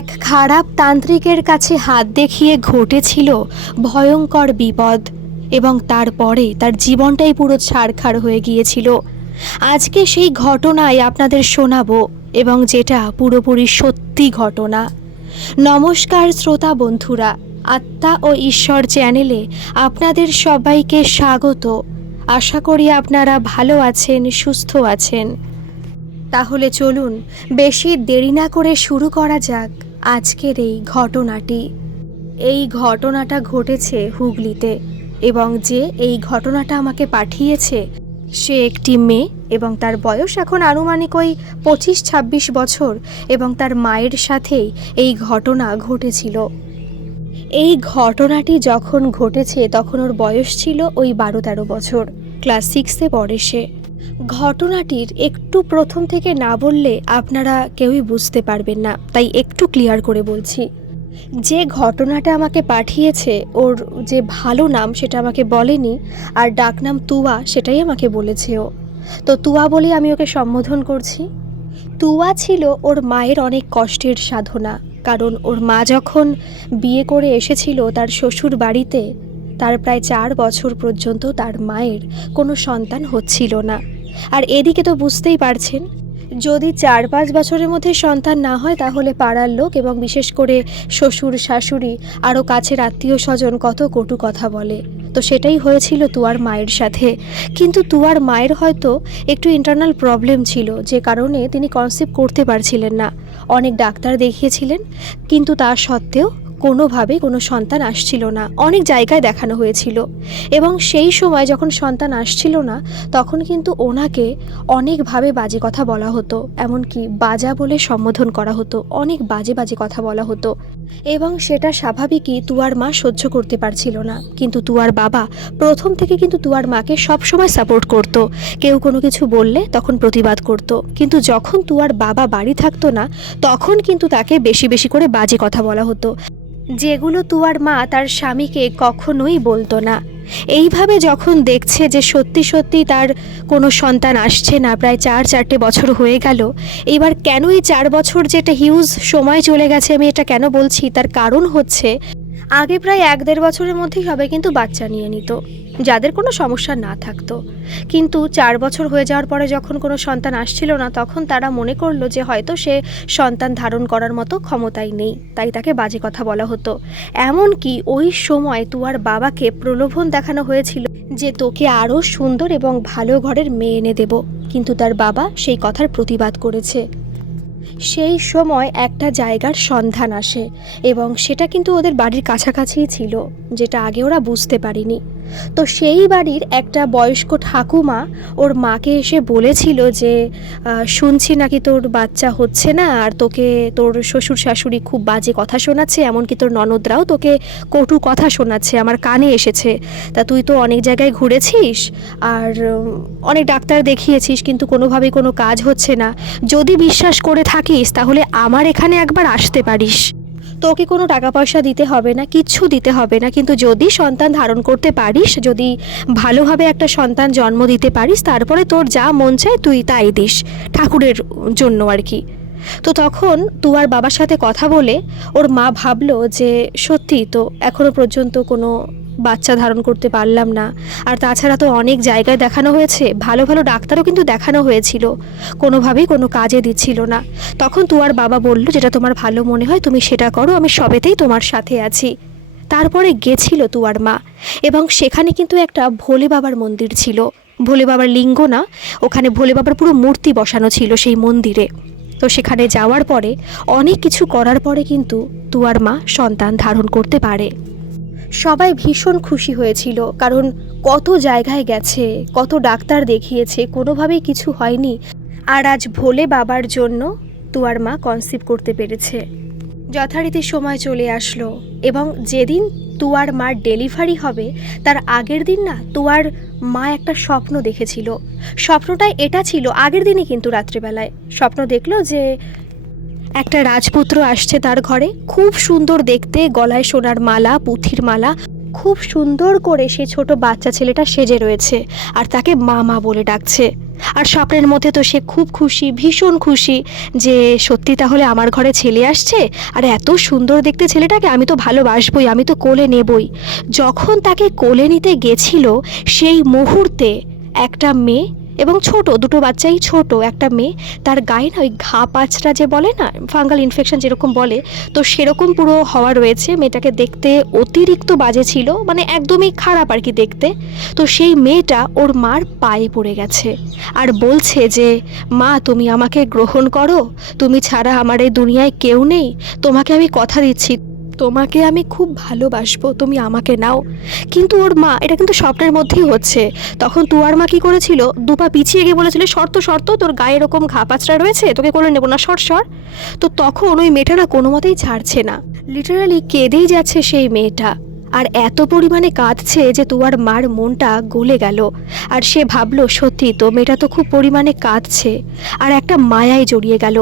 এক খারাপ তান্ত্রিকের কাছে হাত দেখিয়ে ঘটেছিল ভয়ঙ্কর বিপদ এবং তারপরে তার জীবনটাই পুরো ছাড়খাড় হয়ে গিয়েছিল। আজকে সেই ঘটনাই আপনাদের শোনাবো এবং যেটা পুরোপুরি সত্যি ঘটনা। নমস্কার শ্রোতা বন্ধুরা, আত্মা ও ঈশ্বর চ্যানেলে আপনাদের সবাইকে স্বাগত। আশা করি আপনারা ভালো আছেন, সুস্থ আছেন। তাহলে চলুন, বেশি দেরি না করে শুরু করা যাক। আজকের এই ঘটনাটি। এই ঘটনাটা ঘটেছে হুগলিতে এবং যে এই ঘটনাটা আমাকে পাঠিয়েছে, সে একটি মেয়ে এবং তার বয়স এখন আনুমানিক ওই পঁচিশ ছাব্বিশ বছর এবং তার মায়ের সাথেই এই ঘটনা ঘটেছিল। এই ঘটনাটি যখন ঘটেছে তখন ওর বয়স ছিল ওই বারো তেরো বছর। ক্লাস সিক্সে পড়ে সে। ঘটনাটির একটু প্রথম থেকে না বললে আপনারা কেউই বুঝতে পারবেন না। তাই একটু ক্লিয়ার করে বলছি। যে ঘটনাটা আমাকে পাঠিয়েছে, ওর যে ভালো নাম সেটা আমাকে বলেনি, আর ডাকনাম তুয়া সেটাই আমাকে বলেছে ও। তো তুয়া বলে আমি ওকে সম্বোধন করছি। তুয়া ছিল ওর মায়ের অনেক কষ্টের সাধনা। কারণ ওর মা যখন বিয়ে করে এসেছিল তার শ্বশুর বাড়িতে তার প্রায় চার বছর পর্যন্ত তার মায়ের কোনো সন্তান হচ্ছিল না। আর এদিকে তো বুঝতেই পারছেন, যদি চার পাঁচ বছরের মধ্যে সন্তান না হয় তাহলে পাড়ার লোক এবং বিশেষ করে শ্বশুর, শাশুড়ি, আরও কাছের আত্মীয় স্বজন কত কটু কথা বলে। তো সেটাই হয়েছিল তুয়ার মায়ের সাথে। কিন্তু তুয়ার মায়ের হয়তো একটু ইন্টারনাল প্রবলেম ছিল, যে কারণে তিনি কনসিভ করতে পারছিলেন না। অনেক ডাক্তার দেখিয়েছিলেন, কিন্তু তা সত্ত্বেও কোনোভাবে কোনো সন্তান আসছিল না। অনেক জায়গায় দেখানো হয়েছিল। এবং সেই সময় যখন সন্তান আসছিল না, তখন কিন্তু ওনাকে অনেকভাবে বাজে কথা বলা হতো। এমনকি বাজা বলে সম্বোধন করা হতো। অনেক বাজে বাজে কথা বলা হতো। এবং সেটা স্বাভাবিকই তুয়ার মা সহ্য করতে পারছিল না। কিন্তু তুয়ার বাবা প্রথম থেকে কিন্তু তুয়ার মাকে সবসময় সাপোর্ট করত। কেউ কোনো কিছু বললে তখন প্রতিবাদ করত। কিন্তু যখন তুয়ার বাবা বাড়ি থাকতো না, তখন কিন্তু তাকে বেশি বেশি করে বাজে কথা বলা হতো। যেগুলো তুয়ার মা তার স্বামীকে কখনোই বলতো না। এইভাবে যখন দেখছে যে সত্যি সত্যি তার কোনো সন্তান আসছে না, প্রায় চার চারটে বছর হয়ে গেল, এবার কেন এই চার বছর যে একটা হিউজ সময় চলে গেছে, আমি এটা কেন বলছি? তার কারণ হচ্ছে, আগে প্রায় এক দেড় বছরের মধ্যেই সবাই কিন্তু বাচ্চা নিয়ে নিত। যাদের কোনো সমস্যা না থাকতো। কিন্তু চার বছর হয়ে যাওয়ার পরে যখন কোনো সন্তান আসছিল না, তখন তারা মনে করল যে হয়তো সে সন্তান ধারণ করার মতো ক্ষমতাই নেই, তাই তাকে বাজে কথা বলা হতো। এমনকি ওই সময় তুয়ার বাবাকে প্রলোভন দেখানো হয়েছিল যে তোকে আরও সুন্দর এবং ভালো ঘরের মেয়ে এনে দেব, কিন্তু তার বাবা সেই কথার প্রতিবাদ করেছে। সেই সময় একটা জায়গার সন্ধান আসে এবং সেটা কিন্তু ওদের বাড়ির কাছাকাছিই ছিল, যেটা আগে ওরা বুঝতে পারেনি। তো সেই বাড়ির একটা বয়স্ক ঠাকুমা ওর মাকে এসে বলেছিল যে শুনছি নাকি তোর বাচ্চা হচ্ছে না আর তোকে তোর শ্বশুর শাশুড়ি খুব বাজে কথা শোনাচ্ছে, এমনকি তোর ননদরাও তোকে কটু কথা শোনাচ্ছে, আমার কানে এসেছে। তা তুই তো অনেক জায়গায় ঘুরেছিস আর অনেক ডাক্তার দেখিয়েছিস, কিন্তু কোনোভাবেই কোনো কাজ হচ্ছে না। যদি বিশ্বাস করে থাকিস, তাহলে আমার এখানে একবার আসতে পারিস। তোকে কোনো টাকা পয়সা দিতে হবে না কিছু দিতে হবে না। কিন্তু যদি সন্তান ধারণ করতে পারিস, যদি ভালোভাবে একটা সন্তান জন্ম দিতে পারিস, তারপরে তোর যা মন চায় তুই তাই দিস ঠাকুরের জন্য আর কি। তো তখন তুয়ার বাবার সাথে কথা বলে ওর মা ভাবলো যে, সত্যি তো এখনও পর্যন্ত কোনো বাচ্চা ধারণ করতে পারলাম না। আর তাছাড়া তো অনেক জায়গায় দেখানো হয়েছে, ভালো ভালো ডাক্তারও কিন্তু দেখানো হয়েছিল। কোনোভাবেই কোনো কাজে দিচ্ছিল না। তখন তুয়ার বাবা বলল, যেটা তোমার ভালো মনে হয় তুমি সেটা করো, আমি সবেতেই তোমার সাথে আছি। তারপরে গেছিল তুয়ার মা, এবং সেখানে কিন্তু একটা ভোলে বাবার মন্দির ছিল। ভোলে বাবার লিঙ্গ না, ওখানে ভোলে বাবার পুরো মূর্তি বসানো ছিল সেই মন্দিরে। তো সেখানে যাওয়ার পরে অনেক কিছু করার পরে কিন্তু তুয়ার মা সন্তান ধারণ করতে পারে। সবাই ভীষণ খুশি হয়েছিল, কারণ কত জায়গায় গেছে, কত ডাক্তার দেখিয়েছে, কোনোভাবেই কিছু হয়নি। আর আজ ভোলে বাবার জন্য তুয়ার মা কনসিভ করতে পেরেছে। যথারীতি সময় চলে আসলো এবং যেদিন তুয়ার মার ডেলিভারি হবে, তার আগের দিন না তুয়ার মা একটা স্বপ্ন দেখেছিল। স্বপ্নটা এটা ছিল, আগের দিনই কিন্তু রাত্রেবেলায়। স্বপ্ন দেখল যে একটা রাজপুত্র আসছে তার ঘরে। খুব সুন্দর দেখতে, গলায় সোনার মালা, পুঁথির মালা। খুব সুন্দর করে সে ছোট বাচ্চা ছেলেটা সেজে রয়েছে আর তাকে মা মা বলে ডাকছে। আর স্বপ্নের মধ্যে তো সে খুব খুশি, ভীষণ খুশি যে সত্যি তাহলে আমার ঘরে ছেলে আসছে। আর এত সুন্দর দেখতে ছেলেটাকে আমি তো ভালোবাসবই, আমি তো কোলে নেবই। যখন তাকে কোলে নিতে গেছিল সেই মুহূর্তে একটা মেয়ে এবং ছোট, দুটো বাচ্চাই ছোট, একটা মেয়ে, তার গায়ে না ওই ঘা পাঁচটা যে বলে না, ফাঙ্গাল ইনফেকশন যেরকম বলে, তো সেরকম পুরো হওয়া রয়েছে, মেয়েটাকে দেখতে অতিরিক্ত বাজে ছিল মানে একদমই খারাপ আর কি দেখতে। তো সেই মেয়েটা ওর মার পায়ে পড়ে গেছে আর বলছে যে, মা, তুমি আমাকে গ্রহণ করো, তুমি ছাড়া আমার এই দুনিয়ায় কেউ নেই, তোমাকে আমি কথা দিচ্ছি তোমাকে আমি খুব ভালোবাসবো, তুমি আমাকে নাও। কিন্তু ওর মা, এটা কিন্তু স্বপ্নের মধ্যেই হচ্ছে। তখন তুয়ার মা কি করেছিল? দুপা পিছিয়ে গিয়ে বলেছিল, শর্ত শর্ত, তোর গায়ে এরকম ঘা পাঁচটা রয়েছে, তোকে করে নেব না, সর সর। তো তখন ওই মেয়েটা না কোনো মতেই ছাড়ছে না। লিটারালি কেঁদেই যাচ্ছে সেই মেয়েটা। আর এত পরিমাণে কাঁদছে যে তুয়ার মার মনটা গলে গেল। আর সে ভাবলো, সত্যি তো মেয়েটা তো খুব পরিমাণে কাঁদছে। আর একটা মায়ায় জড়িয়ে গেল।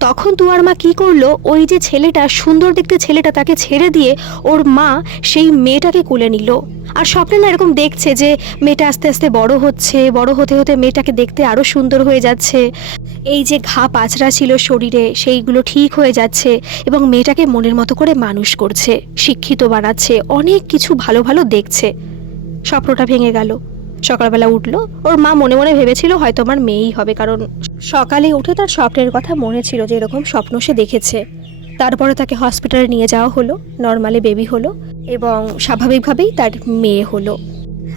তখন তুয়ার মা কি করল, ওই যে ছেলেটা, সুন্দর দেখতে ছেলেটা তাকে ছেড়ে দিয়ে ওর মা সেই মেয়েটাকে কোলে নিল। আর স্বপ্নে না এরকম দেখছে যে মেয়েটা আস্তে আস্তে বড় হচ্ছে, বড় হতে হতে মেয়েটাকে দেখতে আরও সুন্দর হয়ে যাচ্ছে। এই যে ঘা পাচড়া ছিল শরীরে, সেইগুলো ঠিক হয়ে যাচ্ছে এবং মেয়েটাকে মনের মতো করে মানুষ করছে, শিক্ষিত বানাচ্ছে, অনেক কিছু ভালো ভালো দেখছে। স্বপ্নটা ভেঙে গেল। সকালবেলা উঠল। ওর মা মনে মনে ভেবেছিল হয়তো আমার মেয়েই হবে, কারণ সকালে উঠে তার স্বপ্নের কথা মনে ছিল যে এরকম স্বপ্ন সে দেখেছে। তারপরে তাকে হসপিটালে নিয়ে যাওয়া হলো, নর্মালি বেবি হলো এবং স্বাভাবিকভাবেই তার মেয়ে হলো।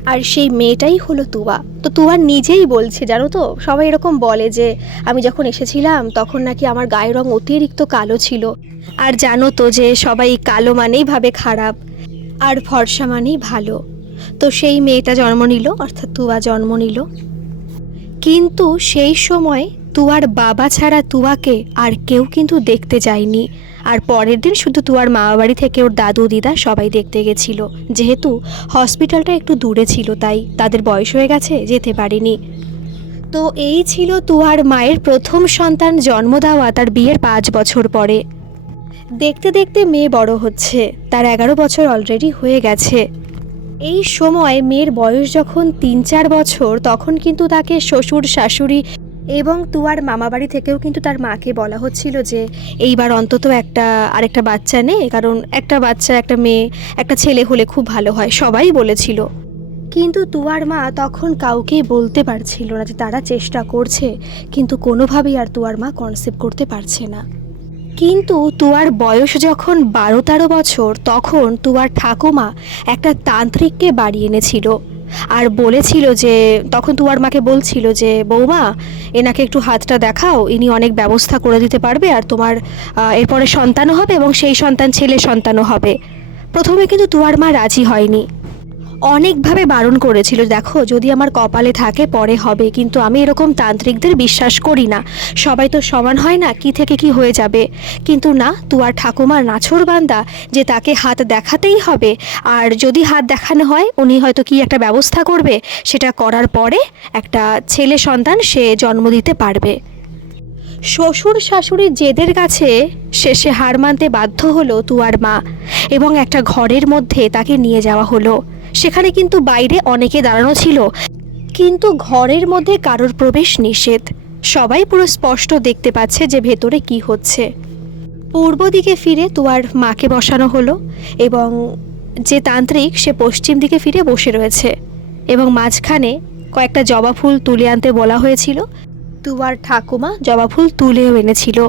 আর সেই মেয়েটাই হলো তুয়া। তো তুয়া নিজেই বলছে, জানো তো? সবাই এরকম বলে যে, আমি যখন এসেছিলাম, তখন নাকি আমার গায়ের রং অতিরিক্ত কালো ছিল। আর জানো তো যে সবাই কালো মানেই ভাবে খারাপ। আর ফর্সা মানেই ভালো। তো সেই মেয়েটা জন্ম নিল, অর্থাৎ তুয়া জন্ম নিল। কিন্তু সেই সময় তুয়ার বাবা ছাড়া তুয়াকে আর কেউ কিন্তু দেখতে যায়নি। আর পরের দিন শুধু তুয়ার মা বাড়ি থেকে ওর দাদু, দিদা সবাই দেখতে গেছিল। যেহেতু হসপিটালটা একটু দূরে ছিল, তাই তাদের বয়স হয়ে গেছে, যেতে পারেনি। তো এই ছিল তুয়ার মায়ের প্রথম সন্তান জন্ম দেওয়া, তার বিয়ের পাঁচ বছর পরে। দেখতে দেখতে মেয়ে বড় হচ্ছে। তার এগারো বছর অলরেডি হয়ে গেছে। এই সময় মেয়ের বয়স যখন তিন চার বছর, তখন কিন্তু তাকে শ্বশুর, শাশুড়ি এবং তুয়ার মামাবাড়ি থেকেও কিন্তু তার মাকে বলা হচ্ছিল যে, এইবার অন্তত একটা, আরেকটা বাচ্চা নে। কারণ একটা বাচ্চা, একটা মেয়ে, একটা ছেলে হলে খুব ভালো হয়, সবাই বলেছিল। কিন্তু তুয়ার মা তখন কাউকেই বলতে পারছিল না যে তারা চেষ্টা করছে, কিন্তু কোনোভাবেই আর তুয়ার মা কনসেপ্ট করতে পারছে না। কিন্তু তুয়ার বয়স যখন বারো তেরো বছর, তখন তুয়ার ঠাকুমা একটা তান্ত্রিককে বাড়ি এনেছিল আর বলেছিল যে, তখন তুয়ার মাকে বলছিল যে, বৌমা, এনাকে একটু হাতটা দেখাও, ইনি অনেক ব্যবস্থা করে দিতে পারবে আর তোমার এরপরে সন্তানও হবে এবং সেই সন্তান ছেলে সন্তানও হবে। প্রথমে কিন্তু তুয়ার মা রাজি হয়নি। অনেকভাবে বারণ করেছিল, দেখো, যদি আমার কপালে থাকে পরে হবে, কিন্তু আমি এরকম তান্ত্রিকদের বিশ্বাস করি না। সবাই তো সমান হয় না, কি থেকে কি হয়ে যাবে। কিন্তু না, তুয়ার ঠাকুমার নাছর বান্দা যে তাকে হাত দেখাতেই হবে, আর যদি হাত দেখানো হয়, উনি হয়তো কি একটা ব্যবস্থা করবে? সেটা করার পরে একটা ছেলে সন্তান সে জন্ম দিতে পারবে। শ্বশুর শাশুড়ির জেদের কাছে শেষে হার মানতে বাধ্য হলো তুয়ার মা, এবং একটা ঘরের মধ্যে তাকে নিয়ে যাওয়া হলো। সেখানে কিন্তু বাইরে অনেকে দাঁড়ানো ছিল। কিন্তু ঘরের মধ্যে কারোর প্রবেশ নিষেধ। সবাই পুরো স্পষ্ট দেখতে পাচ্ছে যে ভেতরে কি হচ্ছে। পূর্ব দিকে ফিরে তুয়ার মাকে বসানো হলো এবং যে তান্ত্রিক সে পশ্চিম দিকে ফিরে বসে রয়েছে এবং মাঝখানে কয়েকটা জবা ফুল তুলে আনতে বলা হয়েছিল। তুয়ার ঠাকুমা জবা ফুল তুলেও এনেছিল।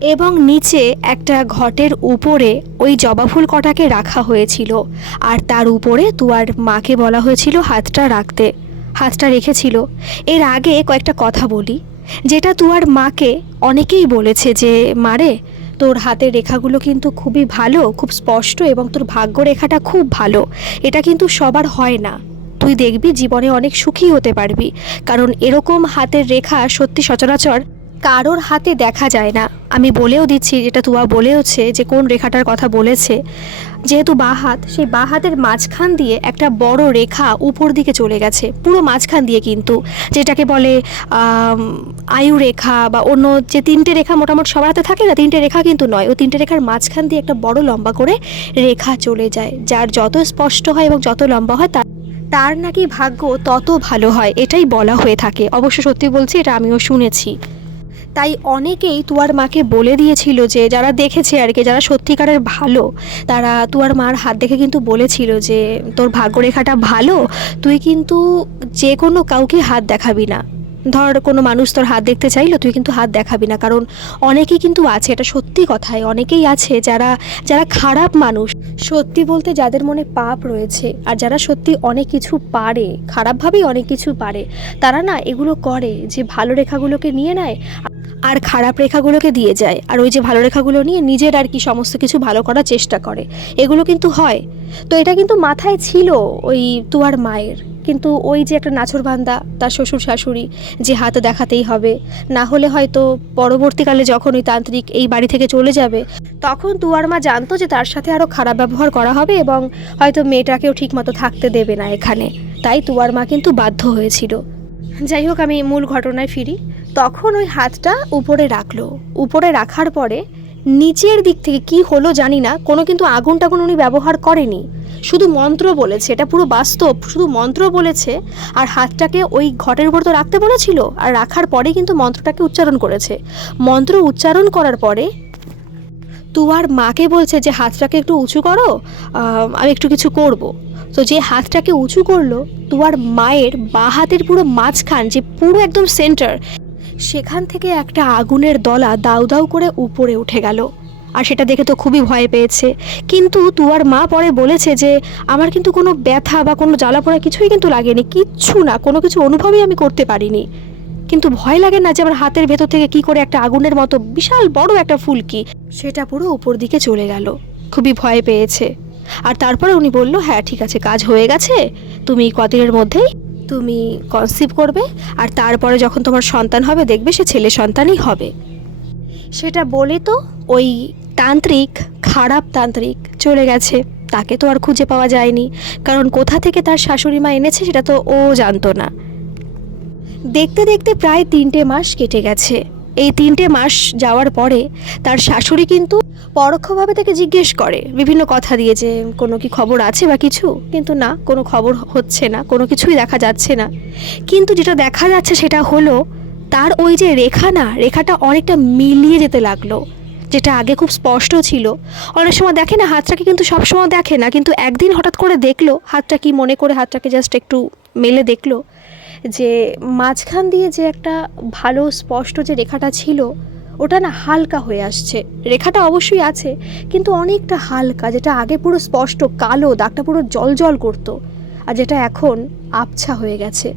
এবং নিচে একটা ঘটের উপরে ওই জবা ফুল কটাকে রাখা হয়েছিল। আর তার উপরে তুয়ার মাকে বলা হয়েছিল হাতটা রাখতে। হাতটা রেখেছিল। এর আগে কয়েকটা কথা বলি। যেটা তুয়ার মাকে অনেকেই বলেছে যে মারে তোর হাতের রেখাগুলো কিন্তু খুবই ভালো, খুব স্পষ্ট এবং তোর ভাগ্য রেখাটা খুব ভালো। এটা কিন্তু সবার হয় না। তুই দেখবি জীবনে অনেক সুখী হতে পারবি। কারণ এরকম হাতের রেখা সত্যি সচরাচর কারোর হাতে দেখা যায় না। আমি বলেও দিচ্ছি যেটা তুয়া বলেওছে যে কোন রেখাটার কথা বলেছে। যেহেতু বা হাত, সেই বা হাতের মাঝখান দিয়ে একটা বড় রেখা উপর দিকে চলে গেছে। পুরো মাঝখান দিয়ে কিন্তু, যেটাকে বলে আয়ু রেখা বা অন্য যে তিনটে রেখা মোটামুটি সবার হাতে থাকে না, তিনটে রেখা কিন্তু নয়। ওই তিনটে রেখার মাঝখান দিয়ে একটা বড় লম্বা করে রেখা চলে যায়, যার যত স্পষ্ট হয় এবং যত লম্বা হয় তার তার নাকি ভাগ্য তত ভালো হয়, এটাই বলা হয়ে থাকে। অবশ্য সত্যি বলছি, এটা আমিও শুনেছি। তাই অনেকেই তুয়ার মাকে বলে দিয়েছিল যে যারা দেখেছে আর কি, যারা সত্যিকারের ভালো, তারা তুয়ার মার হাত দেখে কিন্তু বলেছিল যে তোর ভাগ্যরেখাটা ভালো, তুই কিন্তু যে কোনো কাউকে হাত দেখাবি না। ধর কোনো মানুষ তোর হাত দেখতে চাইলো, তুই কিন্তু হাত দেখাবি না। কারণ অনেকেই কিন্তু আছে, এটা সত্যি কথাই, অনেকেই আছে যারা যারা খারাপ মানুষ। সত্যি বলতে যাদের মনে পাপ রয়েছে আর যারা সত্যি অনেক কিছু পারে, খারাপভাবেই অনেক কিছু পারে, তারা না এগুলো করে যে ভালো রেখাগুলোকে নিয়ে নেয়। আর খারাপ রেখাগুলোকে দিয়ে যায়। আর ওই যে ভালো রেখাগুলো নিয়ে নিজের আর কি সমস্ত কিছু ভালো করার চেষ্টা করে। এগুলো কিন্তু হয়। তো এটা কিন্তু মাথায় ছিল ওই তুয়ার মায়ের। কিন্তু ওই যে একটা নাছরবান্দা তার শ্বশুর শাশুড়ি, যে হাত দেখাতেই হবে। না হলে হয়তো পরবর্তীকালে যখন ওই তান্ত্রিক এই বাড়ি থেকে চলে যাবে, তখন তুয়ার মা জানতো যে তার সাথে আরও খারাপ ব্যবহার করা হবে এবং হয়তো মেয়েটাকেও ঠিকমতো থাকতে দেবে না এখানে। তাই তুয়ার মা কিন্তু বাধ্য হয়েছিল। যাই হোক, আমি মূল ঘটনায় ফিরি। তখন ওই হাতটা উপরে রাখল। উপরে রাখার পরে নিচের দিক থেকে কি হলো জানি না, কোনো কিন্তু আগুন টাগুন উনি ব্যবহার করেনি। শুধু মন্ত্র বলেছে, এটা পুরো বাস্তব, শুধু মন্ত্র বলেছে, আর হাতটাকে ওই ঘটের উপর তো রাখতে বলেছিল, আর রাখার পরে কিন্তু মন্ত্রটাকে উচ্চারণ করেছে। মন্ত্র উচ্চারণ করার পরে তুয়ার মাকে বলছে যে, হাতটাকে একটু উঁচু করো আমি একটু কিছু করব। তো যে হাতটাকে উঁচু করল তুয়ার মায়ের বা হাতের পুরো মাঝখান যে পুরো একদম সেন্টার সেখান থেকে একটা আগুনের দলা দাউ দাউ করে উপরে উঠে গেল। আর সেটা দেখে তো খুবই ভয় পেয়েছে। কিন্তু তুয়ার মা পরে বলেছে যে, আমার কিন্তু কোনো ব্যথা বা কোনো জ্বালা পোড়া কিছুই কিন্তু লাগেনি, কিচ্ছু না, কোনো কিছু অনুভবই আমি করতে পারিনি। কিন্তু ভয় লাগে না যে আমার হাতের ভেতর থেকে কি করে একটা আগুনের মতো বিশাল বড় একটা ফুলকি, সেটা পুরো উপর দিকে চলে গেল। খুবই ভয় পেয়েছে। আর তারপরে উনি বলল হ্যাঁ ঠিক আছে, কাজ হয়ে গেছে। তুমি কদিনের মধ্যেই তুমি কনসিভ করবে আর তারপরে যখন তোমার সন্তান হবে, দেখবে সে ছেলে সন্তানই হবে। সেটা বলে তো ওই তান্ত্রিক, খারাপ তান্ত্রিক চলে গেছে। তাকে তো আর খুঁজে পাওয়া যায়নি। কারণ কোথা থেকে তার শাশুড়ি মা এনেছে সেটা তো ও জানতো না। দেখতে দেখতে প্রায় তিনটে মাস কেটে গেছে। এই তিনটে মাস যাওয়ার পরে তার শাশুড়ি কিন্তু পরোক্ষভাবে তাকে জিজ্ঞেস করে। বিভিন্ন কথা দিয়ে যে কোনো কি খবর আছে বা কিছু? কিন্তু না, কোনো খবর হচ্ছে না, কোনো কিছুই দেখা যাচ্ছে না। কিন্তু যেটা দেখা যাচ্ছে সেটা হলো, তার ওই যে রেখা না, রেখাটা অনেকটা মিলিয়ে যেতে লাগল। যেটা আগে খুব স্পষ্ট ছিল। অনেক সময় দেখে না, হাতটাকে কিন্তু সবসময় দেখে না, কিন্তু একদিন হঠাৎ করে দেখল, হাতটা কি মনে করে হাতটাকে জাস্ট একটু মেলে দেখল। যে মাঝখান দিয়ে যে একটা ভালো স্পষ্ট যে রেখাটা ছিল ওটা না হালকা হয়ে আসছে। রেখাটা অবশ্যই আছে, কিন্তু অনেকটা হালকা, যেটা আগে পুরো স্পষ্ট কালো, দাগটা পুরো জল জল করতো, আর যেটা এখন আবছা হয়ে গেছে।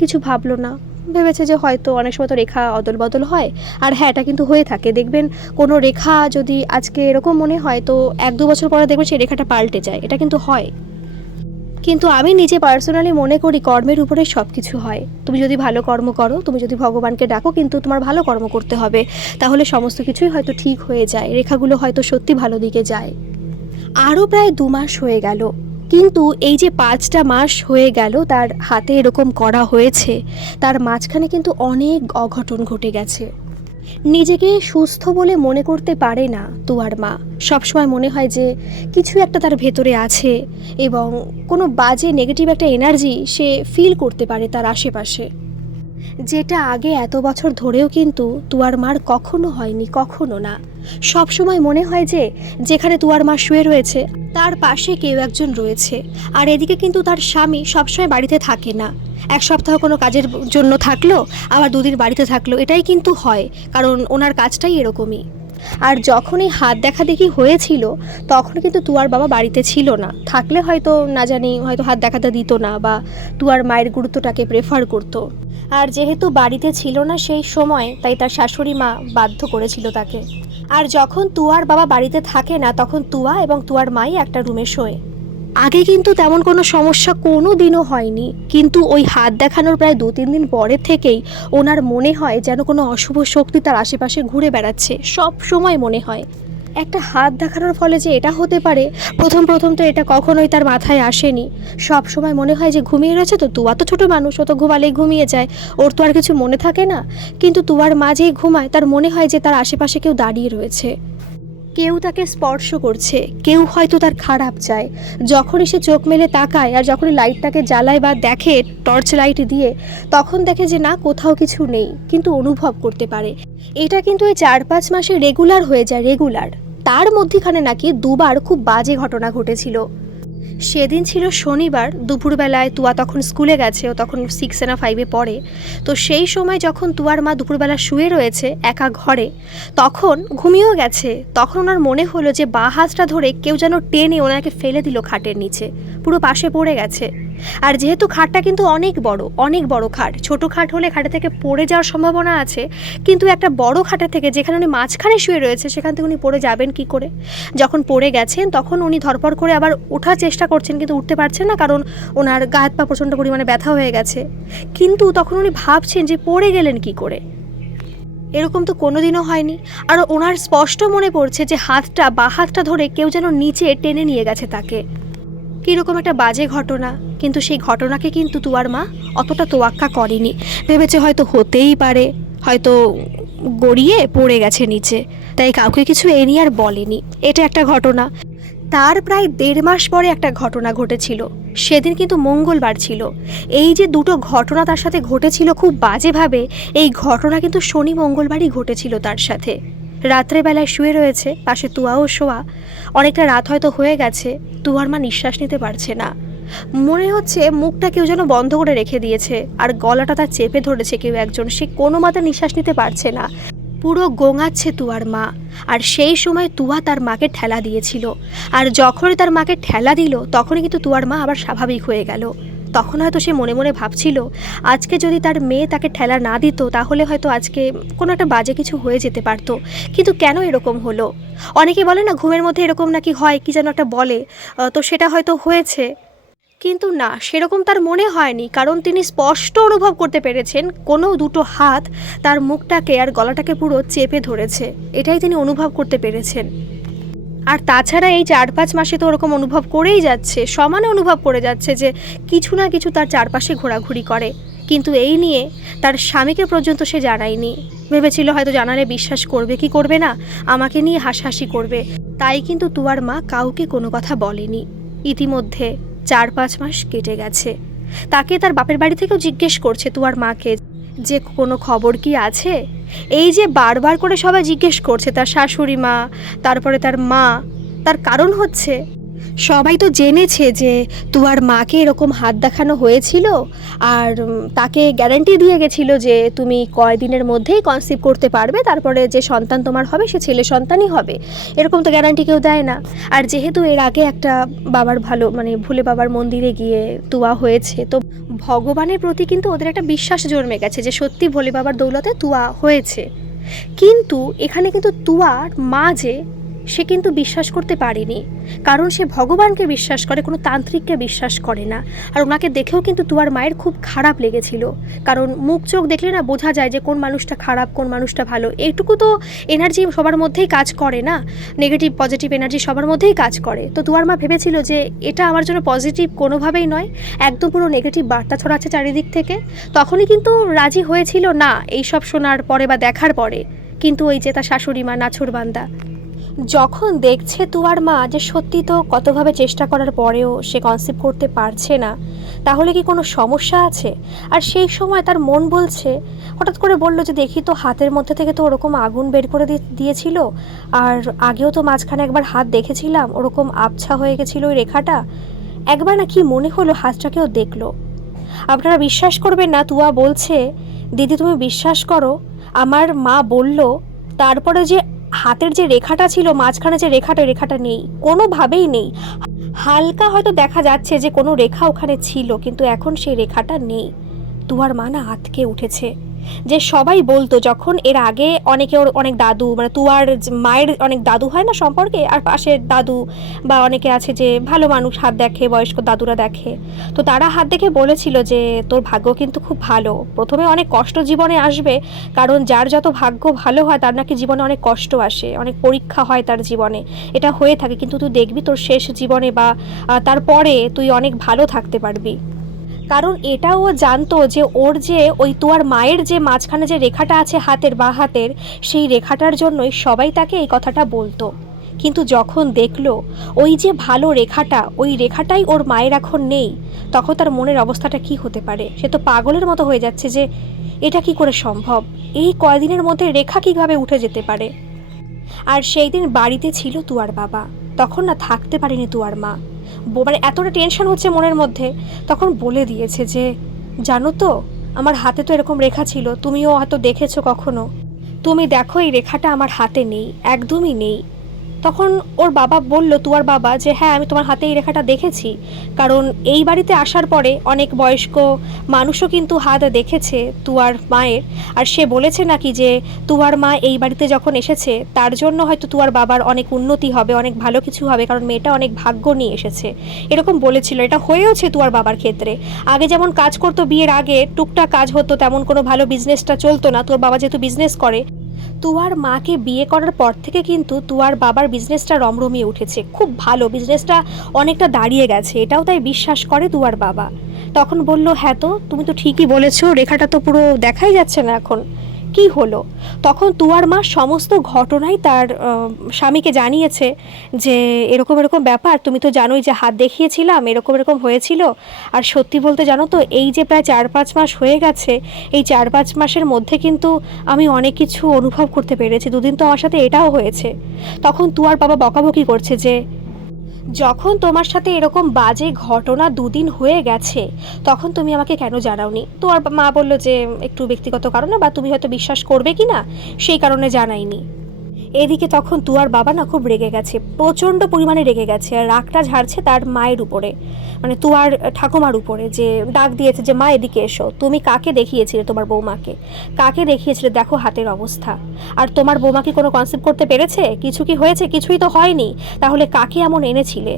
কিছু ভাবলো না, ভেবেছে যে হয়তো অনেক সময় তো রেখা অদল বদল হয়, আর হ্যাঁ এটা কিন্তু হয়ে থাকে। দেখবেন কোনো রেখা যদি আজকে এরকম মনে হয়, তো এক দু বছর পরে দেখবেন সেই রেখাটা পাল্টে যায়, এটা কিন্তু হয়। কিন্তু আমি নিজে পার্সোনালি মনে করি কর্মের উপরে সব কিছু হয়। তুমি যদি ভালো কর্ম করো, তুমি যদি ভগবানকে ডাকো, কিন্তু তোমার ভালো কর্ম করতে হবে। তাহলে সমস্ত কিছুই হয়তো ঠিক হয়ে যায়, রেখাগুলো হয়তো সত্যি ভালো দিকে যায়। আরও প্রায় দু মাস হয়ে গেল। কিন্তু এই যে পাঁচটা মাস হয়ে গেল, তার হাতে এরকম করা হয়েছে, তার মাঝখানে কিন্তু অনেক অঘটন ঘটে গেছে। নিজেকে সুস্থ বলে মনে করতে পারে না তুয়ার মা। সবসময় মনে হয় যে কিছু একটা তার ভেতরে আছে এবং কোনো বাজে নেগেটিভ একটা এনার্জি সে ফিল করতে পারে তার আশেপাশে। যেটা আগে এত বছর ধরেও কিন্তু তুয়ার মার কখনো হয়নি, কখনো না। সব সময় মনে হয় যে, যেখানে তুয়ার মা শুয়ে রয়েছে, তার পাশে কেউ একজন রয়েছে। আর এদিকে কিন্তু তার স্বামী সবসময় বাড়িতে থাকে না। এক সপ্তাহ কোনো কাজের জন্য থাকল, আবার দুদিন বাড়িতে থাকল, এটাই কিন্তু হয়, কারণ ওনার কাজটাই এরকমই। আর যখনই হাত দেখা দেখি হয়েছিল, তখন কিন্তু তুয়ার বাবা বাড়িতে ছিল না। থাকলে হয়তো, না জানি, হয়তো হাত দেখাতে দিত না, বা তুয়ার মায়ের গুরুত্বটাকে প্রেফার করতো। আর যেহেতু বাড়িতে ছিল না সেই সময়, তাই তার শাশুড়ি মা বাধ্য করেছিল তাকে। আর যখন তুয়ার বাবা বাড়িতে থাকে না, তখন তুয়া এবং তুয়ার মাই একটা রুমে শোয়। আগে কিন্তু তেমন কোনো সমস্যা কোনো দিনও হয়নি, কিন্তু ওই হাত দেখানোর প্রায় দু তিন দিন পরের থেকেই ওনার মনে হয় যেন কোনো অশুভ শক্তি তার আশেপাশে ঘুরে বেড়াচ্ছে সব সময় মনে হয়। একটা হাত দেখানোর ফলে যে এটা হতে পারে, প্রথম প্রথম তো এটা কখনোই তার মাথায় আসেনি। সব সময় মনে হয় যে ঘুমিয়ে রয়েছে তো তুয়া তো ছোটো মানুষ, ও তো ঘুমালেই ঘুমিয়ে যায়। ওর তো আর কিছু মনে থাকে না। কিন্তু তুয়ার মাঝেই ঘুমায়, তার মনে হয় যে তার আশেপাশে কেউ দাঁড়িয়ে রয়েছে। কেউ তাকে স্পর্শ করছে, কেউ হয়তো তার খারাপ চায়। যখনই সে চোখ মেলে তাকায় আর যখনই লাইটটাকে জ্বালায় বা দেখে টর্চ লাইট দিয়ে, তখন দেখে যে না, কোথাও কিছু নেই, কিন্তু অনুভব করতে পারে। এটা কিন্তু এই চার পাঁচ মাসে রেগুলার হয়ে যায় রেগুলার তার মধ্যেখানে নাকি দুবার খুব বাজে ঘটনা ঘটেছিল। সেদিন ছিল শনিবার, দুপুরবেলায় তুয়া তখন স্কুলে গেছে ও তখন সিক্সে না ফাইভে পড়ে। তো সেই সময় যখন তুয়ার মা দুপুরবেলা শুয়ে রয়েছে একা ঘরে, তখন ঘুমিয়েও গেছে। তখন ওনার মনে হলো যে বা হাতটা ধরে কেউ যেন টেনে ওনাকে ফেলে দিল খাটের নিচে, পুরো পাশে পড়ে গেছে। আর যেহেতু খাটটা কিন্তু অনেক বড় অনেক বড় খাট, ছোট খাট হলে খাটে থেকে পড়ে যাওয়ার সম্ভাবনা আছে, কিন্তু একটা বড় খাটের থেকে যেখানে উনি মাঝখানে শুয়ে রয়েছে সেখান থেকে উনি পড়ে যাবেন কি করে? যখন পড়ে গেছেন তখন উনি ধরপড় করে আবার ওঠার চেষ্টা করছেন কিন্তু উঠতে পারছেন না কারণ ওনার গা হাত পা প্রচণ্ড পরিমাণে ব্যথা হয়ে গেছে। কিন্তু তখন উনি ভাবছেন যে পড়ে গেলেন কি করে? এরকম তো কোনোদিনও হয়নি। আর ওনার স্পষ্ট মনে পড়ছে যে হাতটা বা হাতটা ধরে কেউ যেন নিচে টেনে নিয়ে গেছে তাকে। কীরকম একটা বাজে ঘটনা, কিন্তু সেই ঘটনাকে কিন্তু তুয়ার মা অতটা তোয়াক্কা করেনি। ভেবেছে হয়তো হতেই পারে, হয়তো গড়িয়ে পড়ে গেছে নিচে। তাই কাউকে কিছু এ আর বলেনি। এটা একটা ঘটনা। তার প্রায় দেড় মাস পরে একটা ঘটনা ঘটেছিল। সেদিন কিন্তু মঙ্গলবার ছিল। এই যে দুটো ঘটনা তার সাথে ঘটেছিল খুব বাজেভাবে, এই ঘটনা কিন্তু শনি মঙ্গলবারই ঘটেছিল তার সাথে। রাত্রেবেলায় শুয়ে রয়েছে পাশে তুয়াও শোয়া। অনেকটা রাত হয়তো হয়ে গেছে, তুয়ার মা নিঃশ্বাস নিতে পারছে না। মনে হচ্ছে মুখটা কেউ যেন বন্ধ করে রেখে দিয়েছে, আর গলাটা তার চেপে ধরেছে কেউ একজন, সে কোনো মাতে নিঃশ্বাস নিতে পারছে না। পুরো গোঙাচ্ছে তুয়ার মা, আর সেই সময় তুয়া তার মাকে ঠেলা দিয়েছিল। আর যখনই তার মাকে ঠেলা দিল, তখনই কিন্তু তুয়ার মা আবার স্বাভাবিক হয়ে গেল। তখন হয়তো সে মনে মনে ভাবছিল, আজকে যদি তার মেয়ে তাকে ঠেলা না দিত, তাহলে হয়তো আজকে কোনো একটা বাজে কিছু হয়ে যেতে পারতো। কিন্তু কেন এরকম হলো? অনেকে বলে না, ঘুমের মধ্যে এরকম নাকি হয়, কি যেন একটা বলে। তো সেটা হয়তো হয়েছে। কিন্তু না, সেরকম তার মনে হয়নি, কারণ তিনি স্পষ্ট অনুভব করতে পেরেছেন, কোনো দুটো হাত তার মুখটাকে আর গলাটাকে পুরো চেপে ধরেছে। এটাই তিনি অনুভব করতে পেরেছেন। আর তাছাড়া এই চার পাঁচ মাসে তো ওরকম অনুভব করেই যাচ্ছে, সমানে অনুভব করে যাচ্ছে যে কিছু না কিছু তার চারপাশে ঘোরাঘুরি করে। কিন্তু এই নিয়ে তার স্বামীকে পর্যন্ত সে জানায়নি। ভেবেছিল হয়তো জানালে বিশ্বাস করবে কি করবে না, আমাকে নিয়ে হাসাহাসি করবে। তাই কিন্তু তুয়ার মা কাউকে কোনো কথা বলেনি। ইতিমধ্যে চার পাঁচ মাস কেটে গেছে। তাকে তার বাপের বাড়ি থেকেও জিজ্ঞেস করছে তুয়ার মাকে যে কোনো খবর কি আছে? এই যে বারবার করে সবাই জিজ্ঞেস করছে, তার শাশুড়ি মা, তারপরে তার মা, তার কারণ হচ্ছে? সবাই তো জেনেছে যে তুয়ার মাকে এরকম হাত দেখানো হয়েছিল আর তাকে গ্যারান্টি দিয়ে গেছিল যে তুমি কয়দিনের মধ্যেই কনসিভ করতে পারবে, তারপরে যে সন্তান তোমার হবে সে ছেলে সন্তানই হবে। এরকম তো গ্যারান্টি কেউ দেয় না। আর যেহেতু এর আগে একটা বাবার ভালো মানে ভুলে বাবার মন্দিরে গিয়ে তুয়া হয়েছে, তো ভগবানের প্রতি কিন্তু ওদের একটা বিশ্বাস জন্মে গেছে যে সত্যি ভোলে বাবার দৌলতে তুয়া হয়েছে। কিন্তু এখানে কিন্তু তুয়ার মা যে সে কিন্তু বিশ্বাস করতে পারেনি। কারণ সে ভগবানকে বিশ্বাস করে, কোনো তান্ত্রিককে বিশ্বাস করে না। আর ওনাকে দেখেও কিন্তু তুয়ার মায়ের খুব খারাপ লেগেছিল। কারণ মুখ চোখ দেখলে না বোঝা যায় যে কোন মানুষটা খারাপ, কোন মানুষটা ভালো। এইটুকু তো এনার্জি সবার মধ্যেই কাজ করে না? নেগেটিভ পজিটিভ এনার্জি সবার মধ্যেই কাজ করে। তো তুয়ার মা ভেবেছিল যে এটা আমার জন্য পজিটিভ কোনোভাবেই নয়। একদম পুরো নেগেটিভ বার্তা ছড়াচ্ছে চারিদিক থেকে। তখনই কিন্তু রাজি হয়েছিল, না এইসব শোনার পরে বা দেখার পরে। কিন্তু ওই যে তার শাশুড়ি মা নাছুরবান্দা যখন দেখছে তুয়ার মা যে সত্যি তো কতভাবে চেষ্টা করার পরেও সে কনসিভ করতে পারছে না, তাহলে কি কোনো সমস্যা আছে? আর সেই সময় তার মন বলছে, হঠাৎ করে বলল যে দেখি তো হাতের মধ্যে থেকে তো ওরকম আগুন বের করে দিয়ে- দিয়েছিল, আর আগেও তো মাঝখানে একবার হাত দেখেছিলাম, ওরকম আবছা হয়ে গেছিল ওই রেখাটা। একবার না কি মনে হলো হাতটাকেও দেখল। আপনারা বিশ্বাস করবেন না, তুয়া বলছে, দিদি তুমি বিশ্বাস করো, আমার মা বলল, তারপরে যে হাতের যে রেখাটা ছিল, মাঝখানে যে রেখাটা রেখাটা নেই। কোনোভাবেই নেই। হালকা হয়তো দেখা যাচ্ছে যে কোনো রেখা ওখানে ছিল, কিন্তু এখন সেই রেখাটা নেই। তুয়ার মানা আতকে উঠেছে। যে সবাই বলতো যখন এর আগে অনেকে ওর অনেক দাদু মানে তুয়ার মায়ের অনেক দাদু হয় না সম্পর্কে, আর পাশের দাদু বা অনেকে আছে যে ভালো মানুষ, হাত দেখে, বয়স্ক দাদুরা দেখে। তো তারা হাত দেখে বলেছিল যে তোর ভাগ্য কিন্তু খুব ভালো। প্রথমে অনেক কষ্ট জীবনে আসবে, কারণ যার যত ভাগ্য ভালো হয় তার নাকি জীবনে অনেক কষ্ট আসে, অনেক পরীক্ষা হয় তার জীবনে। এটা হয়ে থাকে, কিন্তু তুই দেখবি তোর শেষ জীবনে বা তারপরে তুই অনেক ভালো থাকতে পারবি। কারণ এটাও ও জানতো যে ওর যে ওই তোয়ার মায়ের যে মাঝখানে যে রেখাটা আছে হাতের বা হাতের, সেই রেখাটার জন্যই সবাই তাকে এই কথাটা বলতো। কিন্তু যখন দেখল ওই যে ভালো রেখাটা, ওই রেখাটাই ওর মায়ের এখন নেই, তখন তার মনের অবস্থাটা কি হতে পারে? সে তো পাগলের মতো হয়ে যাচ্ছে যে এটা কি করে সম্ভব? এই কয়দিনের মধ্যে রেখা কীভাবে উঠে যেতে পারে? আর সেই দিন বাড়িতে ছিল তুয়ার বাবা। তখন না থাকতে পারেনি তুয়ার মা। মানে এতটা টেনশন হচ্ছে মনের মধ্যে, তখন বলে দিয়েছে যে, জানো তো, আমার হাতে তো এরকম রেখা ছিল, তুমিও হয়তো দেখেছ কখনো। তুমি দেখো এই রেখাটা আমার হাতে নেই, একদমই নেই। তখন ওর বাবা বলল তুয়ার বাবা, যে হ্যাঁ আমি তোমার হাতে এই রেখাটা দেখেছি। কারণ এই বাড়িতে আসার পরে অনেক বয়স্ক মানুষও কিন্তু হাত দেখেছে তুয়ার মায়ের। আর সে বলেছে নাকি যে, তুয়ার মা এই বাড়িতে যখন এসেছে, তার জন্য হয়তো তুয়ার বাবার অনেক উন্নতি হবে, অনেক ভালো কিছু হবে, কারণ মেয়েটা অনেক ভাগ্য নিয়ে এসেছে। এরকম বলেছিল। এটা হয়েওছে তুয়ার বাবার ক্ষেত্রে। আগে যেমন কাজ করতো বিয়ের আগে, টুকটাক কাজ হতো, তেমন কোনো ভালো বিজনেসটা চলতো না। তোর বাবা যেহেতু বিজনেস করে তুয়ার মাকে বিয়ে করার পর থেকে কিন্তু তুয়ার বাবার বিজনেসটা রমরমিয়ে উঠেছে। খুব ভালো বিজনেসটা অনেকটা দাঁড়িয়ে গেছে, এটাও তাই বিশ্বাস করে তুয়ার বাবা। তখন বলল হ্যাঁ তো, তুমি তো ঠিকই বলেছ, রেখাটা তো পুরো দেখাই যাচ্ছে না এখন। কি হলো? তখন তুয়ার মা সমস্ত ঘটনাই তার স্বামীকে জানিয়েছে যে এরকম এরকম ব্যাপার, তুমি তো জানোই যে হাত দেখিয়েছিলাম, এরকম এরকম হয়েছিল। আর সত্যি বলতে জানো তো, এই যে প্রায় চার পাঁচ মাস হয়ে গেছে, এই চার পাঁচ মাসের মধ্যে কিন্তু আমি অনেক কিছু অনুভব করতে পেরেছি। দুদিন তো আমার সাথে এটাও হয়েছে। তখন তুয়ার বাবা বকাবকি করছে যে যখন তোমার সাথে এরকম বাজে ঘটনা দুদিন হয়ে গেছে, তখন তুমি আমাকে কেন জানাওনি? তো আর মা বলল যে, একটু ব্যক্তিগত কারণে বা তুমি হয়তো বিশ্বাস করবে কি না সেই কারণে জানাইনি। এদিকে তখন তুয়ার বাবা না খুব রেগে গেছে, প্রচণ্ড পরিমাণে রেগে গেছে আর রাগটা ঝাড়ছে তার মায়ের উপরে মানে তুয়ার ঠাকুমার উপরে যে ডাক দিয়েছে যে, মা, এদিকে এসো। তুমি কাকে দেখিয়েছিলে তোমার বৌমাকে? কাকে দেখিয়েছিলে? দেখো হাতের অবস্থা। আর তোমার বৌমা কি কোনো কনসেপ্ট করতে পেরেছে? কিছু কি হয়েছে? কিছুই তো হয়নি। তাহলে কাকে এমন এনেছিলে?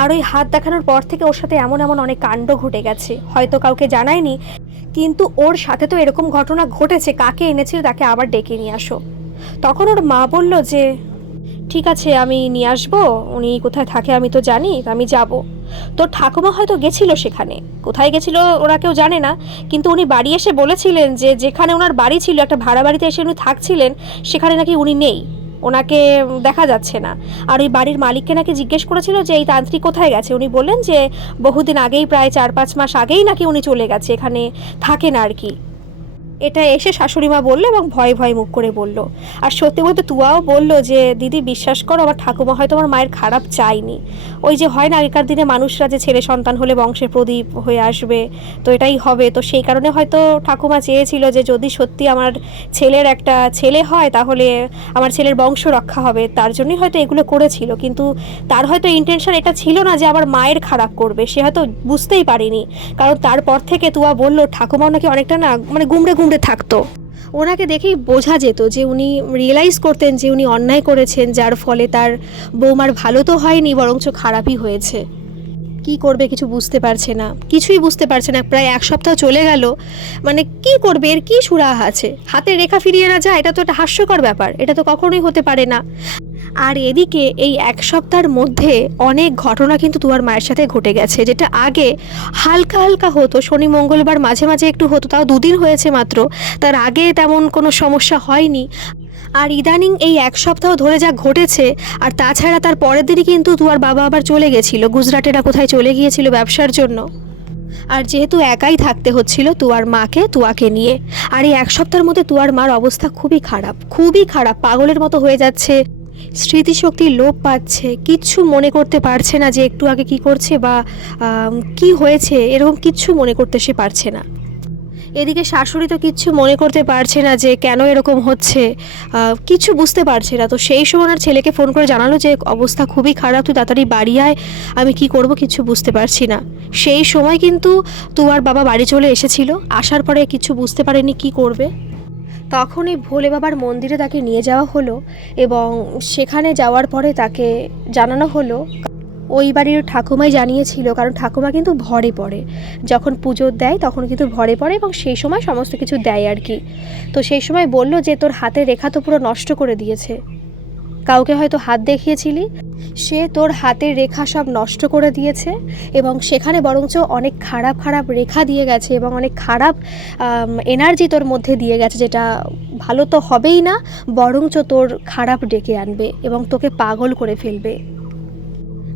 আর ওই হাত দেখানোর পর থেকে ওর সাথে এমন এমন অনেক কাণ্ড ঘটে গেছে। হয়তো কাউকে জানায়নি, কিন্তু ওর সাথে তো এরকম ঘটনা ঘটেছে। কাকে এনেছিল তাকে আবার ডেকে নিয়ে আসো। তখন ওর মা বলল যে, ঠিক আছে, আমি নিয়ে আসব। উনি কোথায় থাকে আমি তো জানি, আমি যাব। তোর ঠাকুমা হয়তো গেছিল সেখানে। কোথায় গেছিল ওরা কেউ জানে না। কিন্তু উনি বাড়ি এসে বলেছিলেন যে, যেখানে ওনার বাড়ি ছিল, একটা ভাড়া বাড়িতে এসে উনি থাকছিলেন, সেখানে নাকি উনি নেই। ওনাকে দেখা যাচ্ছে না। আর ওই বাড়ির মালিককে নাকি জিজ্ঞেস করেছিল যে, এই তান্ত্রিক কোথায় গেছে? উনি বললেন যে, বহুদিন আগেই, প্রায় চার পাঁচ মাস আগেই নাকি উনি চলে গেছে। এখানে থাকেন আর কি। এটা এসে শাশুড়ি মা বলল এবং ভয় ভয় মুখ করে বলল। আর সত্যি বলতে তুয়াও বলল যে, দিদি, বিশ্বাস করো, আমার ঠাকুমা হয়তো আমার মায়ের খারাপ চাইনি ওই যে হয় না, আগেকার দিনে মানুষরা যে ছেলে সন্তান হলে বংশের প্রদীপ হয়ে আসবে, তো এটাই হবে। তো সেই কারণে হয়তো ঠাকুমা চেয়েছিল যে, যদি সত্যি আমার ছেলের একটা ছেলে হয়, তাহলে আমার ছেলের বংশ রক্ষা হবে। তার জন্যই হয়তো এগুলো করেছিল। কিন্তু তার হয়তো ইন্টেনশন এটা ছিল না যে, আমার মায়ের খারাপ করবে। সে হয়তো বুঝতেই পারিনি। কারণ তারপর থেকে তুয়া বলল, ঠাকুমাও নাকি অনেকটা না মানে গুমড়ে গুমড়ে থাকতো। ওনাকে দেখেই বোঝা যেত যে উনি রিয়েলাইজ করতেন যে উনি অন্যায় করেছেন, যার ফলে তার বৌমার ভালো তো হয়নি, বরঞ্চ খারাপই হয়েছে। কি করবে কিছু বুঝতে পারছে না, কিছুই বুঝতে পারছে না। প্রায় এক সপ্তাহ চলে গেল মানে কি করবে, এর কি সুরাহ আছে? হাতে রেখা ফিরিয়ে না যায়, এটা তো একটা হাস্যকর ব্যাপার, এটা তো কখনোই হতে পারে না। আর এদিকে এই এক সপ্তাহের মধ্যে অনেক ঘটনা কিন্তু তুয়ার মায়ের সাথে ঘটে গেছে, যেটা আগে হালকা হালকা হতো, শনি মঙ্গলবার মাঝে মাঝে একটু হতো, তাও দুদিন হয়েছে মাত্র। তার আগে তেমন কোনো সমস্যা হয়নি। আর ইদানিং এই এক সপ্তাহ ধরে যা ঘটেছে, আর তাছাড়া তার পরের দিনই কিন্তু তুয়ার বাবা আবার চলে গেছিল। গুজরাটেরা কোথায় চলে গিয়েছিল ব্যবসার জন্য। আর যেহেতু একাই থাকতে হচ্ছিল তুয়ার মাকে, তুয়াকে নিয়ে। আর এই এক সপ্তাহের মধ্যে তুয়ার মার অবস্থা খুবই খারাপ খুবই খারাপ, পাগলের মতো হয়ে যাচ্ছে। স্মৃতিশক্তি লোপ পাচ্ছে, কিচ্ছু মনে করতে পারছে না যে একটু আগে কি করছে বা কি হয়েছে, এরকম কিচ্ছু মনে করতে সে পারছে না। এদিকে শাশুড়ি তো কিচ্ছু মনে করতে পারছে না যে কেন এরকম হচ্ছে। কিছু বুঝতে পারছে না। তো সেই সময় ওনার ছেলেকে ফোন করে জানালো যে, অবস্থা খুবই খারাপ, তুই তাড়াতাড়ি বাড়ি আয়। আমি কি করব কিছু বুঝতে পারছি না। সেই সময় কিন্তু তুয়ার বাবা বাড়ি চলে এসেছিল। আসার পরে কিছু বুঝতে পারেনি কি করবে। তখনই ভোলে বাবার মন্দিরে তাকে নিয়ে যাওয়া হলো এবং সেখানে যাওয়ার পরে তাকে জানানো হলো ওই বাড়ির ঠাকুমাই জানিয়েছিল, কারণ ঠাকুমা কিন্তু ভরে পড়ে। যখন পুজো দেয় তখন কিন্তু ভরে পড়ে এবং সেই সময় সমস্ত কিছু দেয় আর কি। তো সেই সময় বলল যে, তোর হাতের রেখা তো পুরো নষ্ট করে দিয়েছে। কাউকে হয়তো হাত দেখিয়েছিলি। সে তোর হাতের রেখা সব নষ্ট করে দিয়েছে এবং সেখানে বরঞ্চ অনেক খারাপ খারাপ রেখা দিয়ে গেছে এবং অনেক খারাপ এনার্জি তোর মধ্যে দিয়ে গেছে, যেটা ভালো তো হবেই না, বরঞ্চ তোর খারাপ ডেকে আনবে এবং তোকে পাগল করে ফেলবে।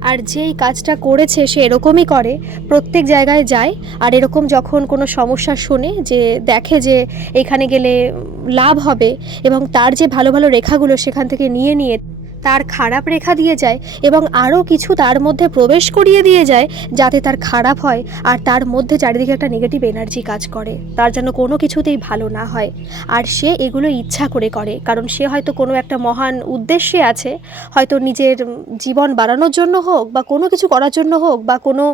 আর যেই কাজটা করেছে সে এরকমই করে। প্রত্যেক জায়গায় যায় আর এরকম যখন কোনো সমস্যা শোনে যে দেখে যে এখানে গেলে লাভ হবে এবং তার যে ভালো ভালো রেখাগুলো সেখান থেকে নিয়ে নিয়ে তার খারাপ রেখা দিয়ে যায় এবং আরও কিছু তার মধ্যে প্রবেশ করিয়ে দিয়ে যায় যাতে তার খারাপ হয় আর তার মধ্যে চারিদিকে একটা নেগেটিভ এনার্জি কাজ করে। তার যেন কোনো কিছুতেই ভালো না হয়। আর সে এগুলো ইচ্ছা করে করে, কারণ সে হয়তো কোনো একটা মহান উদ্দেশ্যে আছে। হয়তো নিজের জীবন বাড়ানোর জন্য হোক বা কোনো কিছু করার জন্য হোক বা কোনো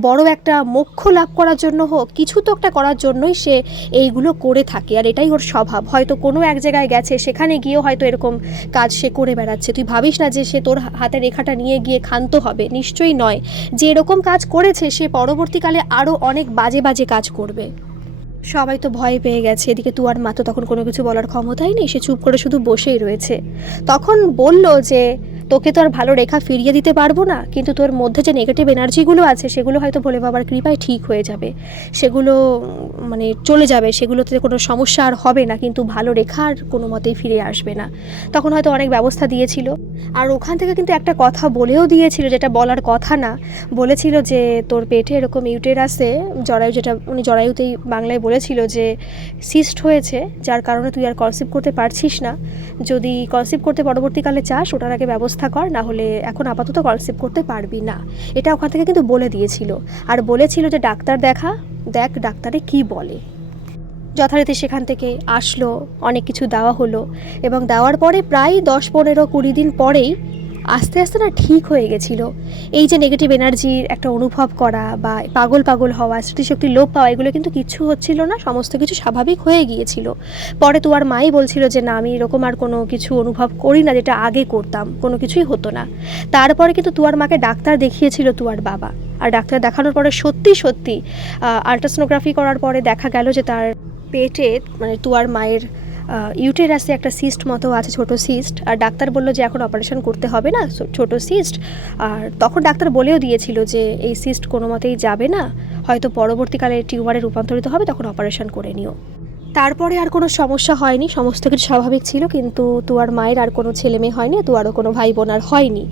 বড় একটা মোক্ষ লাভ করার জন্য হোক, কিছু তো একটা করার জন্যই সে এইগুলো করে থাকে। আর এটাই ওর স্বভাব। হয়তো কোনো এক জায়গায় গেছে, সেখানে গিয়েও হয়তো এরকম কাজ সে করে বেড়াচ্ছে। তুই ভাবিস না যে সে তোর হাতে রেখাটা নিয়ে গিয়ে ক্ষান্ত হবে। নিশ্চয়ই নয়। যে এরকম কাজ করেছে, সে পরবর্তীকালে আরও অনেক বাজে বাজে কাজ করবে। সবাই তো ভয় পেয়ে গেছে। এদিকে তুয়ার মা তো তখন কোনো কিছু বলার ক্ষমতাই নেই। সে চুপ করে শুধু বসেই রয়েছে। তখন বলল যে তোকে তো আর ভালো রেখা ফিরিয়ে দিতে পারব না। কিন্তু তোর মধ্যে যে নেগেটিভ এনার্জিগুলো আছে, সেগুলো হয়তো ভোলে বাবার কৃপায় ঠিক হয়ে যাবে। সেগুলো মানে চলে যাবে, সেগুলোতে কোনো সমস্যা আর হবে না। কিন্তু ভালো রেখা আর কোনো মতেই ফিরে আসবে না। তখন হয়তো অনেক ব্যবস্থা দিয়েছিল। আর ওখান থেকে কিন্তু একটা কথা বলেও দিয়েছিল, যেটা বলার কথা না। বলেছিল যে, তোর পেটে এরকম ইউটেরাসে জরায়ু যেটা উনি জরায়ুতেই বাংলায় বলেছিল যে সিস্ট হয়েছে, যার কারণে তুই আর কনসিভ করতে পারছিস না। যদি কনসিভ করতে পরবর্তীকালে চাস, ওটার আগে ব্যবস্থা কর না হলে এখন আপাতত কনসিভ করতে পারবি না। এটা ওখান থেকে কিন্তু বলে দিয়েছিল। আর বলেছিল যে ডাক্তার দেখা, দেখ ডাক্তারে কি বলে। যথারীতি সেখান থেকে আসলো, অনেক কিছু দেওয়া হলো এবং দেওয়ার পরে প্রায় দশ পনেরো কুড়ি দিন পরেই আস্তে আস্তে না ঠিক হয়ে গেছিল। এই যে নেগেটিভ এনার্জির একটা অনুভব করা বা পাগল পাগল হওয়া, স্মৃতিশক্তি লোপ পাওয়া, এগুলো কিন্তু কিচ্ছু হচ্ছিল না, সমস্ত কিছু স্বাভাবিক হয়ে গিয়েছিল। পরে তোমার মাই বলছিল যে, না, আমি এরকম আর কোনো কিছু অনুভব করি না যেটা আগে করতাম, কোনো কিছুই হতো না। তারপরে কিন্তু তুয়ার মাকে ডাক্তার দেখিয়েছিল তুয়ার বাবা। আর ডাক্তার দেখানোর পরে সত্যি সত্যি আলট্রাসোনোগ্রাফি করার পরে দেখা গেল যে, তার পেটে মানে তুয়ার মায়ের ইউটেরাসে একটা সিস্ট মতো আছে, ছোট সিস্ট আর ডাক্তার বলল যে এখন অপারেশন করতে হবে না ছোট সিস্ট আর তখন ডাক্তার বলেও দিয়েছিল যে এই সিস্ট কোনো মতেই যাবে না, হয়তো পরবর্তীকালে টিউমারে রূপান্তরিত হবে, তখন অপারেশন করে নিও তারপরে আর কোনো সমস্যা হয়নি, সমস্ত কিছু স্বাভাবিক ছিল, কিন্তু তুয়ার মায়ের আর কোনো ছেলে মেয়ে হয়নি তুয়ারও কোনো ভাই বোন আর হয়নি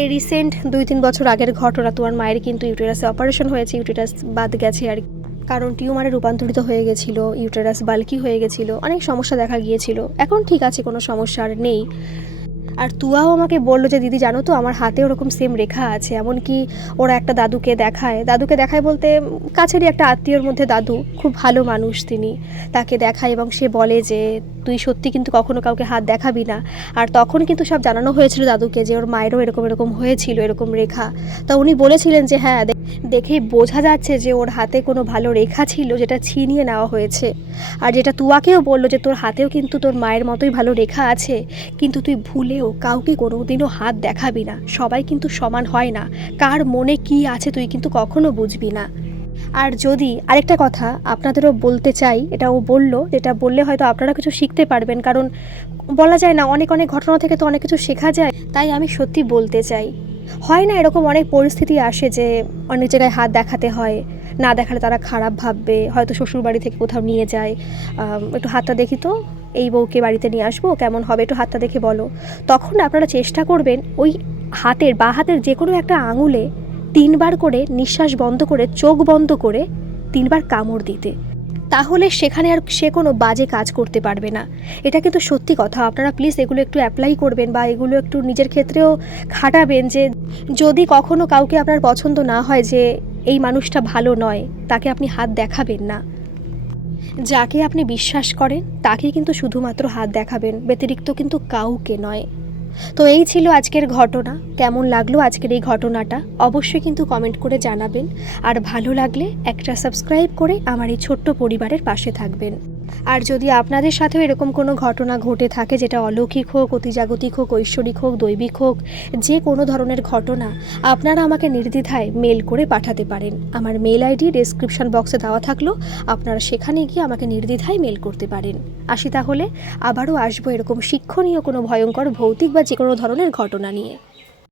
এই রিসেন্ট দুই তিন বছর আগের ঘটনা তোমার মায়ের কিন্তু ইউটেরাসে অপারেশন হয়েছে ইউটেরাস বাদ গেছে আর কি। কারণ টিউমারে রূপান্তরিত হয়ে গেছিল ইউটেরাস বাল্কি হয়ে গেছিল, অনেক সমস্যা দেখা গিয়েছিল। এখন ঠিক আছে, কোনো সমস্যা আর নেই। আর তুয়াও আমাকে বলল যে, দিদি, জানো তো, আমার হাতে ওরকম সেম রেখা আছে। এমনকি ওরা একটা দাদুকে দেখায়। দাদুকে দেখায় বলতে কাছেরই একটা আত্মীয়র মধ্যে দাদু, খুব ভালো মানুষ তিনি। তাকে দেখায় এবং সে বলে যে, তুই সত্যি কিন্তু কখনো কাউকে হাত দেখাবি না। আর তখন কিন্তু সব জানানো হয়েছিল দাদুকে যে, ওর মায়েরও এরকম এরকম হয়েছিল, এরকম রেখা। তা উনি বলেছিলেন যে হ্যাঁ দেখেই বোঝা যাচ্ছে যে, ওর হাতে কোনো ভালো রেখা ছিল যেটা ছিনিয়ে নেওয়া হয়েছে। আর যেটা তুয়াকেও বলল যে, তোর হাতেও কিন্তু তোর মায়ের মতোই ভালো রেখা আছে, কিন্তু তুই ভুলেও কাউকে কোনোদিনও হাত দেখাবি না। সবাই কিন্তু সমান হয় না। কার মনে কি আছে তুই কিন্তু কখনো বুঝবি না। আর যদি আরেকটা কথা আপনাদেরও বলতে চাই, এটা ও বলল, যেটা বললে হয়তো আপনারা কিছু শিখতে পারবেন, কারণ বলা যায় না, অনেক অনেক ঘটনা থেকে তো অনেক কিছু শেখা যায়, তাই আমি সত্যি বলতে চাই। হয় না এরকম অনেক পরিস্থিতি আসে যে অনেক জায়গায় হাত দেখাতে হয় না দেখালে তারা খারাপ ভাববে, হয়তো শ্বশুর বাড়ি থেকে কোথাও নিয়ে যায়। একটু হাতটা দেখি তো, এই বউকে বাড়িতে নিয়ে আসব, কেমন হবে একটু হাতটা দেখে বলো। তখন আপনারা চেষ্টা করবেন ওই হাতের, বা হাতের যে কোনো একটা আঙুলে তিনবার করে নিঃশ্বাস বন্ধ করে, চোখ বন্ধ করে তিনবার কামড় দিতে। তাহলে সেখানে আর সে কোনো বাজে কাজ করতে পারবে না। এটা কিন্তু সত্যি কথা। আপনারা প্লিজ এগুলো একটু অ্যাপ্লাই করবেন বা এগুলো একটু নিজের ক্ষেত্রেও খাটাবেন যে যদি কখনো কাউকে আপনার পছন্দ না হয় যে এই মানুষটা ভালো নয়, তাকে আপনি হাত দেখাবেন না। যাকে আপনি বিশ্বাস করেন, তাকে কিন্তু শুধুমাত্র হাত দেখাবেন, ব্যতিরিক্ত কিন্তু কাউকে নয়। তো এই ছিল আজকের ঘটনা, কেমন লাগল আজকের এই ঘটনাটা? অবশ্যই কিন্তু কমেন্ট করে জানাবেন। আর ভালো লাগলে একটা সাবস্ক্রাইব করে আমার এই ছোট্ট পরিবারের পাশে থাকবেন। আর যদি আপনাদের সাথেও এরকম কোনো ঘটনা ঘটে থাকে, যেটা অলৌকিক হোক, অতিজাগতিক হোক, ঐশ্বরিক হোক, দৈবিক হোক, যে কোনো ধরনের ঘটনা, আপনারা আমাকে নির্দ্বিধায় মেল করে পাঠাতে পারেন। আমার মেল আইডি ডেসক্রিপশন বক্সে দেওয়া থাকল, আপনারা সেখানে গিয়ে আমাকে নির্দ্বিধায় মেল করতে পারেন। আসি তাহলে, আবারও আসব এরকম শিক্ষণীয় কোনো ভয়ঙ্কর, ভৌতিক বা যে কোনো ধরনের ঘটনা নিয়ে।